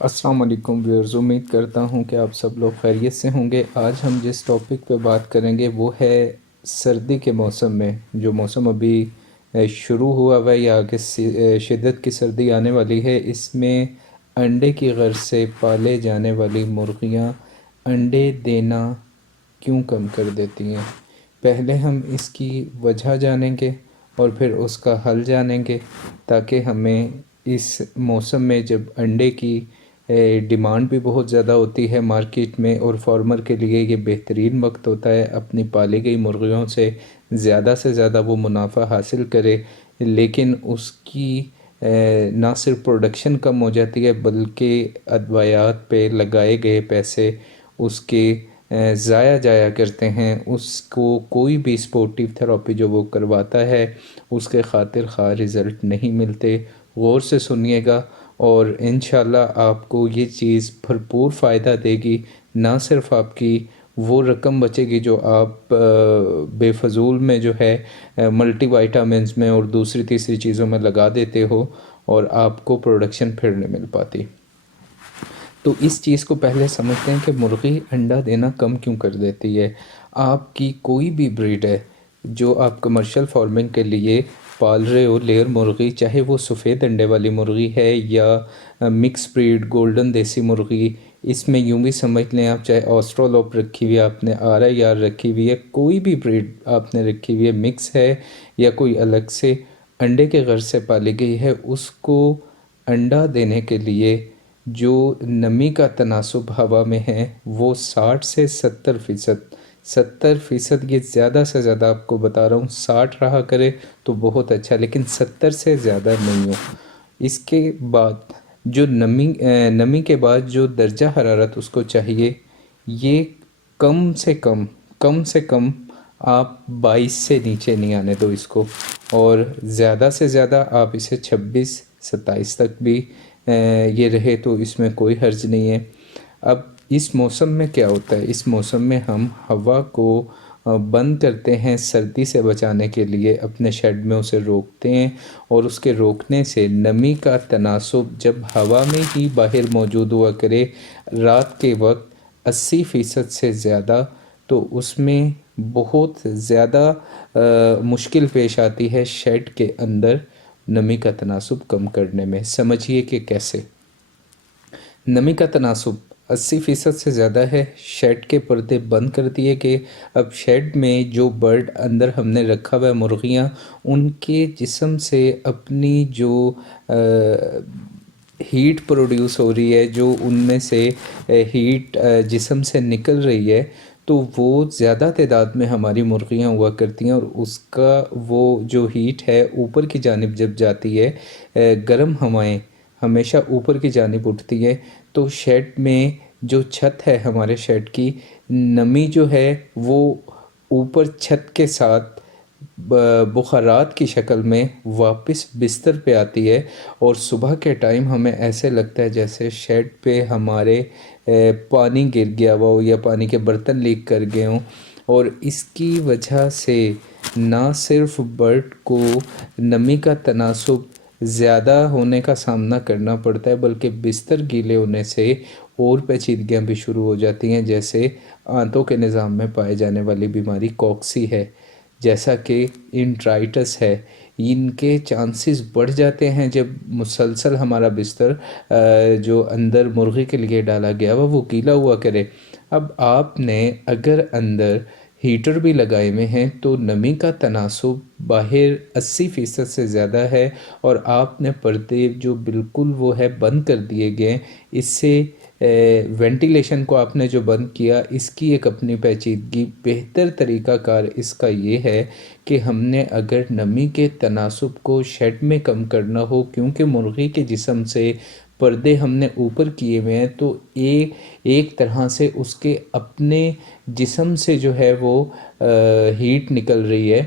السلام علیکم ویورز، امید کرتا ہوں کہ آپ سب لوگ خیریت سے ہوں گے۔ آج ہم جس ٹاپک پہ بات کریں گے وہ ہے سردی کے موسم میں، جو موسم ابھی شروع ہوا ہوا ہے یا آگے شدت کی سردی آنے والی ہے، اس میں انڈے کی غرض سے پالے جانے والی مرغیاں انڈے دینا کیوں کم کر دیتی ہیں۔ پہلے ہم اس کی وجہ جانیں گے اور پھر اس کا حل جانیں گے، تاکہ ہمیں اس موسم میں جب انڈے کی ڈیمانڈ بھی بہت زیادہ ہوتی ہے مارکیٹ میں، اور فارمر کے لیے یہ بہترین وقت ہوتا ہے اپنی پالی گئی مرغیوں سے زیادہ وہ منافع حاصل کرے، لیکن اس کی نہ صرف پروڈکشن کم ہو جاتی ہے بلکہ ادویات پہ لگائے گئے پیسے اس کے ضائع جایا کرتے ہیں۔ اس کو کوئی بھی سپورٹیو تھراپی جو وہ کرواتا ہے اس کے خاطر خواہ رزلٹ نہیں ملتے۔ غور سے سنیے گا اور انشاءاللہ آپ کو یہ چیز بھرپور فائدہ دے گی۔ نہ صرف آپ کی وہ رقم بچے گی جو آپ بے فضول میں جو ہے ملٹی وائٹامنز میں اور دوسری تیسری چیزوں میں لگا دیتے ہو، اور آپ کو پروڈکشن پھر نہیں مل پاتی۔ تو اس چیز کو پہلے سمجھتے ہیں کہ مرغی انڈا دینا کم کیوں کر دیتی ہے۔ آپ کی کوئی بھی بریڈ ہے جو آپ کمرشل فارمنگ کے لیے پال رہے ہو، لیئر مرغی، چاہے وہ سفید انڈے والی مرغی ہے یا مکس بریڈ گولڈن دیسی مرغی، اس میں یوں بھی سمجھ لیں آپ، چاہے آسٹرالوپ رکھی ہوئی ہے آپ نے، RIR رکھی ہوئی ہے، کوئی بھی بریڈ آپ نے رکھی ہوئی ہے، مکس ہے یا کوئی الگ سے انڈے کے غرض سے پالی گئی ہے، اس کو انڈا دینے کے لیے جو نمی کا تناسب ہوا میں ہے وہ 60 سے 70%، 70% یہ زیادہ سے زیادہ آپ کو بتا رہا ہوں، 60 رہا کرے تو بہت اچھا، لیکن 70 سے زیادہ نہیں ہو۔ اس کے بعد جو نمی کے بعد جو درجہ حرارت اس کو چاہیے، یہ کم سے کم آپ 22 سے نیچے نہیں آنے دو اس کو، اور زیادہ سے زیادہ آپ اسے 26 27 تک بھی یہ رہے تو اس میں کوئی حرج نہیں ہے۔ اب اس موسم میں کیا ہوتا ہے، اس موسم میں ہم ہوا کو بند کرتے ہیں سردی سے بچانے کے لیے، اپنے شیڈ میں اسے روکتے ہیں، اور اس کے روکنے سے نمی کا تناسب جب ہوا میں ہی باہر موجود ہوا کرے رات کے وقت 80% سے زیادہ، تو اس میں بہت زیادہ مشکل پیش آتی ہے شیڈ کے اندر نمی کا تناسب کم کرنے میں۔ سمجھیے کہ کیسے۔ نمی کا تناسب 80% سے زیادہ ہے، شیڈ کے پردے بند کر دیے گئے، اب شیڈ میں جو برڈ اندر ہم نے رکھا ہوا ہے مرغیاں، ان کے جسم سے اپنی جو ہیٹ پروڈیوس ہو رہی ہے، جو ان میں سے ہیٹ جسم سے نکل رہی ہے، تو وہ زیادہ تعداد میں ہماری مرغیاں ہوا کرتی ہیں، اور اس کا وہ جو ہیٹ ہے اوپر کی جانب جب جاتی ہے، گرم ہوائیں ہمیشہ اوپر کی جانب اٹھتی ہے، تو شیڈ میں جو چھت ہے ہمارے شیڈ کی، نمی جو ہے وہ اوپر چھت کے ساتھ بخارات کی شکل میں واپس بستر پہ آتی ہے، اور صبح کے ٹائم ہمیں ایسے لگتا ہے جیسے شیڈ پہ ہمارے پانی گر گیا ہو یا پانی کے برتن لیک کر گئے ہوں۔ اور اس کی وجہ سے نہ صرف برڈ کو نمی کا تناسب زیادہ ہونے کا سامنا کرنا پڑتا ہے، بلکہ بستر گیلے ہونے سے اور پیچیدگیاں بھی شروع ہو جاتی ہیں، جیسے آنتوں کے نظام میں پائے جانے والی بیماری کوکسی ہے، جیسا کہ انٹرائٹس ہے۔ ان کے چانسز بڑھ جاتے ہیں جب مسلسل ہمارا بستر جو اندر مرغی کے لیے ڈالا گیا وہ گیلا ہوا کرے۔ اب آپ نے اگر اندر ہیٹر بھی لگائے ہوئے ہیں تو نمی کا تناسب باہر 80% سے زیادہ ہے، اور آپ نے پردے جو بالکل وہ ہے بند کر دیے گئے، اس سے وینٹیلیشن کو آپ نے جو بند کیا، اس کی ایک اپنی پیچیدگی، بہتر طریقہ کار اس کا یہ ہے کہ ہم نے اگر نمی کے تناسب کو شیڈ میں کم کرنا ہو، کیونکہ مرغی کے جسم سے پردے ہم نے اوپر کیے ہوئے ہیں، تو ایک طرح سے اس کے اپنے جسم سے جو ہے وہ ہیٹ نکل رہی ہے،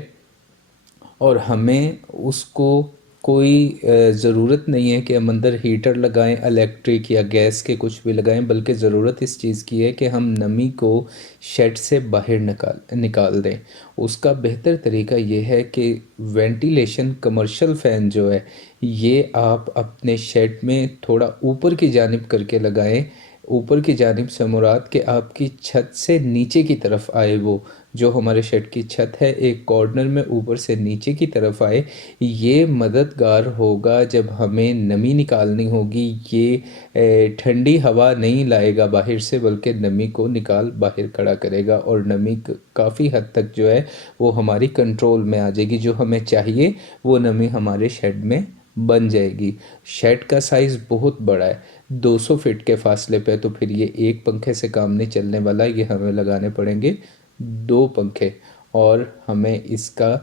اور ہمیں اس کو کوئی ضرورت نہیں ہے کہ ہم اندر ہیٹر لگائیں الیکٹرک یا گیس کے کچھ بھی لگائیں، بلکہ ضرورت اس چیز کی ہے کہ ہم نمی کو شیڈ سے باہر نکال دیں۔ اس کا بہتر طریقہ یہ ہے کہ وینٹیلیشن کمرشل فین جو ہے یہ آپ اپنے شیڈ میں تھوڑا اوپر کی جانب کر کے لگائیں۔ اوپر کی جانب سے مراد کہ آپ کی چھت سے نیچے کی طرف آئے، وہ جو ہمارے شیڈ کی چھت ہے ایک کارنر میں اوپر سے نیچے کی طرف آئے۔ یہ مددگار ہوگا جب ہمیں نمی نکالنی ہوگی۔ یہ ٹھنڈی ہوا نہیں لائے گا باہر سے، بلکہ نمی کو نکال باہر کھڑا کرے گا، اور نمی کافی حد تک جو ہے وہ ہماری کنٹرول میں آ جائے گی۔ جو ہمیں چاہیے وہ نمی ہمارے شیڈ میں بن جائے گی۔ شیڈ کا سائز بہت بڑا ہے، 200 فٹ کے فاصلے پہ، تو پھر یہ ایک پنکھے سے کام نہیں چلنے والا، یہ ہمیں لگانے پڑیں گے 2 پنکھے۔ اور ہمیں اس کا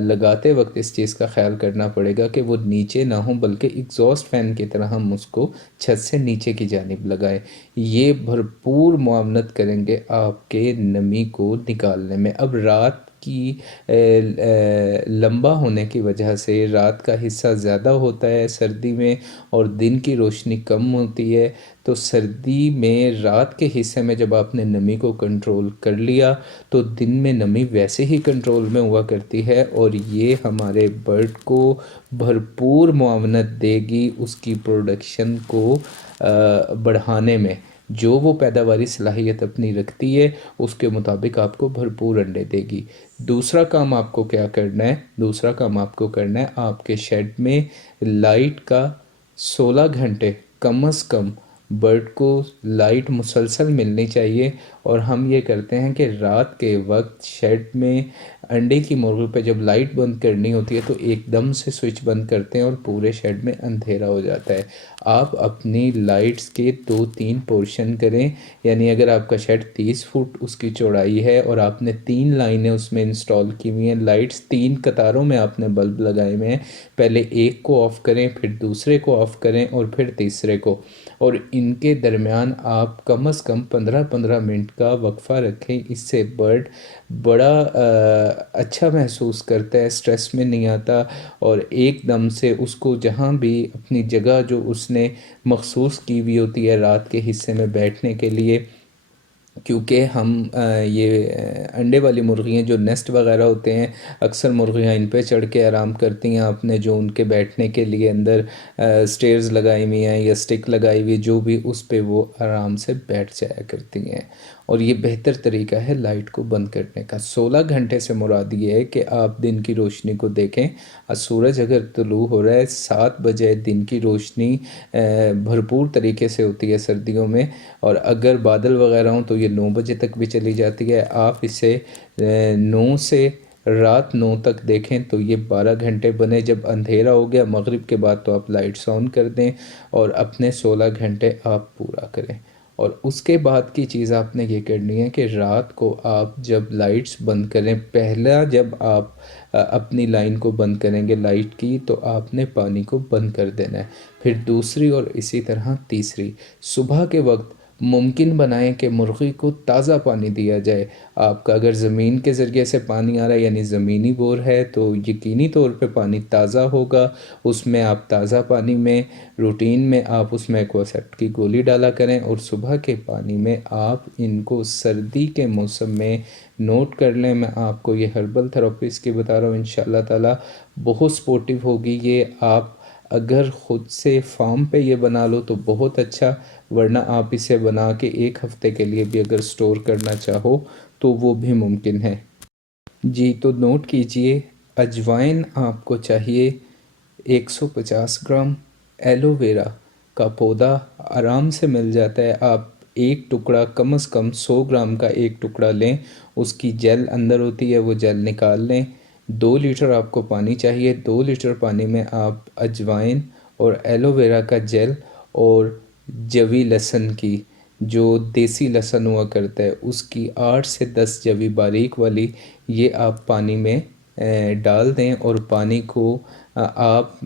لگاتے وقت اس چیز کا خیال کرنا پڑے گا کہ وہ نیچے نہ ہوں، بلکہ ایگزاسٹ فین کی طرح ہم اس کو چھت سے نیچے کی جانب لگائیں۔ یہ بھرپور معاونت کریں گے آپ کے نمی کو نکالنے میں۔ اب رات کی لمبا ہونے کی وجہ سے رات کا حصہ زیادہ ہوتا ہے سردی میں، اور دن کی روشنی کم ہوتی ہے، تو سردی میں رات کے حصے میں جب آپ نے نمی کو کنٹرول کر لیا تو دن میں نمی ویسے ہی کنٹرول میں ہوا کرتی ہے، اور یہ ہمارے برڈ کو بھرپور معاونت دے گی اس کی پروڈکشن کو بڑھانے میں۔ جو وہ پیداواری صلاحیت اپنی رکھتی ہے اس کے مطابق آپ کو بھرپور انڈے دے گی۔ دوسرا کام آپ کو کیا کرنا ہے؟ دوسرا کام آپ کو کرنا ہے آپ کے شیڈ میں لائٹ کا 16 گھنٹے کم از کم برڈ کو لائٹ مسلسل ملنی چاہیے۔ اور ہم یہ کرتے ہیں کہ رات کے وقت شیڈ میں انڈے کی مرغی پہ جب لائٹ بند کرنی ہوتی ہے تو ایک دم سے سوئچ بند کرتے ہیں اور پورے شیڈ میں اندھیرا ہو جاتا ہے۔ آپ اپنی لائٹس کے 2-3 پورشن کریں، یعنی اگر آپ کا شیڈ 30 فٹ اس کی چوڑائی ہے اور آپ نے 3 لائنیں اس میں انسٹال کی ہوئی ہیں، لائٹس 3 قطاروں میں آپ نے بلب لگائے ہوئے ہیں، پہلے ایک کو آف کریں، پھر دوسرے کو آف کریں، اور پھر تیسرے کو، اور ان کے درمیان آپ کم از کم 15-15 منٹ کا وقفہ رکھیں۔ اس سے برڈ بڑا اچھا محسوس کرتا ہے، سٹریس میں نہیں آتا، اور ایک دم سے اس کو جہاں بھی اپنی جگہ جو اس نے مخصوص کی ہوئی ہوتی ہے رات کے حصے میں بیٹھنے کے لیے، کیونکہ ہم یہ انڈے والی مرغیاں جو نیسٹ وغیرہ ہوتے ہیں، اکثر مرغیاں ان پہ چڑھ کے آرام کرتی ہیں، آپ نے جو ان کے بیٹھنے کے لیے اندر سٹیئرز لگائی ہوئی ہیں یا سٹک لگائی ہوئی جو بھی، اس پہ وہ آرام سے بیٹھ جایا کرتی ہیں۔ اور یہ بہتر طریقہ ہے لائٹ کو بند کرنے کا۔ 16 گھنٹے سے مراد یہ ہے کہ آپ دن کی روشنی کو دیکھیں، سورج اگر طلوع ہو رہا ہے 7 بجے، دن کی روشنی بھرپور طریقے سے ہوتی ہے سردیوں میں، اور اگر بادل وغیرہ ہوں تو یہ 9 بجے تک بھی چلی جاتی ہے۔ آپ اسے 9 سے رات 9 تک دیکھیں تو یہ 12 گھنٹے بنے۔ جب اندھیرا ہو گیا مغرب کے بعد تو آپ لائٹس آن کر دیں اور اپنے 16 گھنٹے آپ پورا کریں۔ اور اس کے بعد کی چیز آپ نے یہ کرنی ہے کہ رات کو آپ جب لائٹس بند کریں، پہلا جب آپ اپنی لائن کو بند کریں گے لائٹ کی، تو آپ نے پانی کو بند کر دینا ہے، پھر دوسری اور اسی طرح تیسری۔ صبح کے وقت ممکن بنائیں کہ مرغی کو تازہ پانی دیا جائے۔ آپ کا اگر زمین کے ذریعے سے پانی آ رہا ہے یعنی زمینی بور ہے تو یقینی طور پہ پانی تازہ ہوگا، اس میں آپ تازہ پانی میں روٹین میں آپ اس میں ایکواسیپٹ کی گولی ڈالا کریں، اور صبح کے پانی میں آپ ان کو سردی کے موسم میں نوٹ کر لیں۔ میں آپ کو یہ ہربل تھراپیز کی بتا رہا ہوں، انشاءاللہ تعالی بہت سپورٹیو ہوگی یہ۔ آپ اگر خود سے فارم پہ یہ بنا لو تو بہت اچھا، ورنہ آپ اسے بنا کے 1 ہفتے کے لیے بھی اگر سٹور کرنا چاہو تو وہ بھی ممکن ہے۔ جی تو نوٹ کیجئے، اجوائن آپ کو چاہیے 150 گرام، ایلو ویرا کا پودا آرام سے مل جاتا ہے، آپ ایک ٹکڑا کم از کم 100 گرام کا ایک ٹکڑا لیں، اس کی جیل اندر ہوتی ہے وہ جیل نکال لیں۔ 2 لیٹر آپ کو پانی چاہیے، 2 لیٹر پانی میں آپ اجوائن اور ایلو ویرا کا جیل اور جوی لہسن کی، جو دیسی لہسن ہوا کرتا ہے اس کی 8 سے 10 جوی باریک والی، یہ آپ پانی میں ڈال دیں، اور پانی کو آپ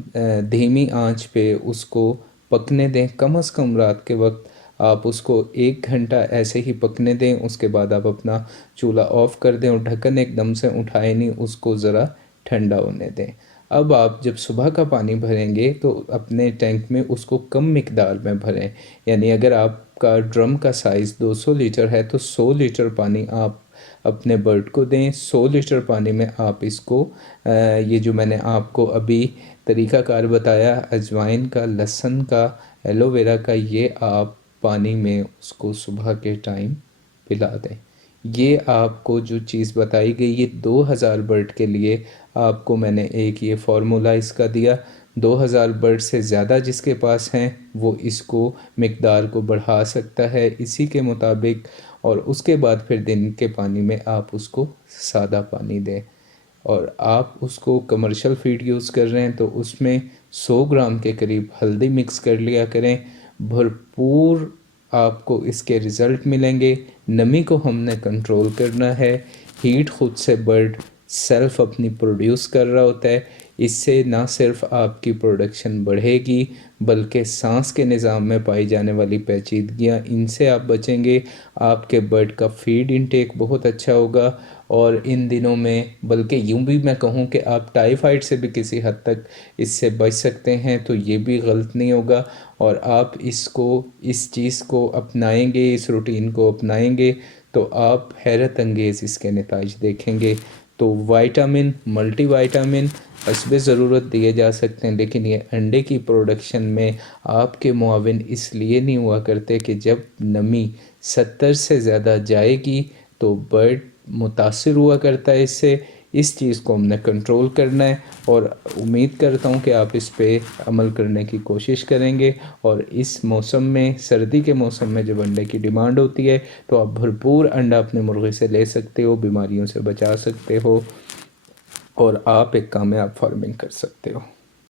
دھیمی آنچ پہ اس کو پکنے دیں، کم از کم رات کے وقت آپ اس کو 1 گھنٹہ ایسے ہی پکنے دیں۔ اس کے بعد آپ اپنا چولہا آف کر دیں اور ڈھکن ایک دم سے اٹھائیں نہیں، اس کو ذرا ٹھنڈا ہونے دیں۔ اب آپ جب صبح کا پانی بھریں گے تو اپنے ٹینک میں اس کو کم مقدار میں بھریں، یعنی اگر آپ کا ڈرم کا سائز 200 لیٹر ہے تو 100 لیٹر پانی آپ اپنے برڈ کو دیں، 100 لیٹر پانی میں آپ اس کو یہ جو میں نے آپ کو ابھی طریقہ کار بتایا اجوائن کا، لہسن کا، ایلو ویرا کا، یہ آپ پانی میں اس کو صبح کے ٹائم پلا دیں۔ یہ آپ کو جو چیز بتائی گئی یہ 2000 برڈ کے لیے آپ کو میں نے ایک یہ فارمولا اس کا دیا۔ 2000 برڈ سے زیادہ جس کے پاس ہیں وہ اس کو مقدار کو بڑھا سکتا ہے اسی کے مطابق، اور اس کے بعد پھر دن کے پانی میں آپ اس کو سادہ پانی دیں۔ اور آپ اس کو کمرشل فیڈ یوز کر رہے ہیں تو اس میں 100 گرام کے قریب ہلدی مکس کر لیا کریں۔ بھرپور آپ کو اس کے رزلٹ ملیں گے۔ نمی کو ہم نے کنٹرول کرنا ہے، ہیٹ خود سے برڈ سیلف اپنی پروڈیوس کر رہا ہوتا ہے، اس سے نہ صرف آپ کی پروڈکشن بڑھے گی بلکہ سانس کے نظام میں پائی جانے والی پیچیدگیاں ان سے آپ بچیں گے، آپ کے برڈ کا فیڈ انٹیک بہت اچھا ہوگا، اور ان دنوں میں بلکہ یوں بھی میں کہوں کہ آپ ٹائیفائڈ سے بھی کسی حد تک اس سے بچ سکتے ہیں، تو یہ بھی غلط نہیں ہوگا۔ اور آپ اس چیز کو اپنائیں گے، اس روٹین کو اپنائیں گے تو آپ حیرت انگیز اس کے نتائج دیکھیں گے۔ تو وائٹامن، ملٹی وائٹامن حسب ضرورت دیے جا سکتے ہیں، لیکن یہ انڈے کی پروڈکشن میں آپ کے معاون اس لیے نہیں ہوا کرتے کہ جب نمی 70 سے زیادہ جائے گی تو برڈ متاثر ہوا کرتا ہے اس سے۔ اس چیز کو ہم نے کنٹرول کرنا ہے، اور امید کرتا ہوں کہ آپ اس پہ عمل کرنے کی کوشش کریں گے، اور اس موسم میں، سردی کے موسم میں جب انڈے کی ڈیمانڈ ہوتی ہے تو آپ بھرپور انڈا اپنے مرغے سے لے سکتے ہو، بیماریوں سے بچا سکتے ہو، اور آپ ایک کامیاب فارمنگ کر سکتے ہو۔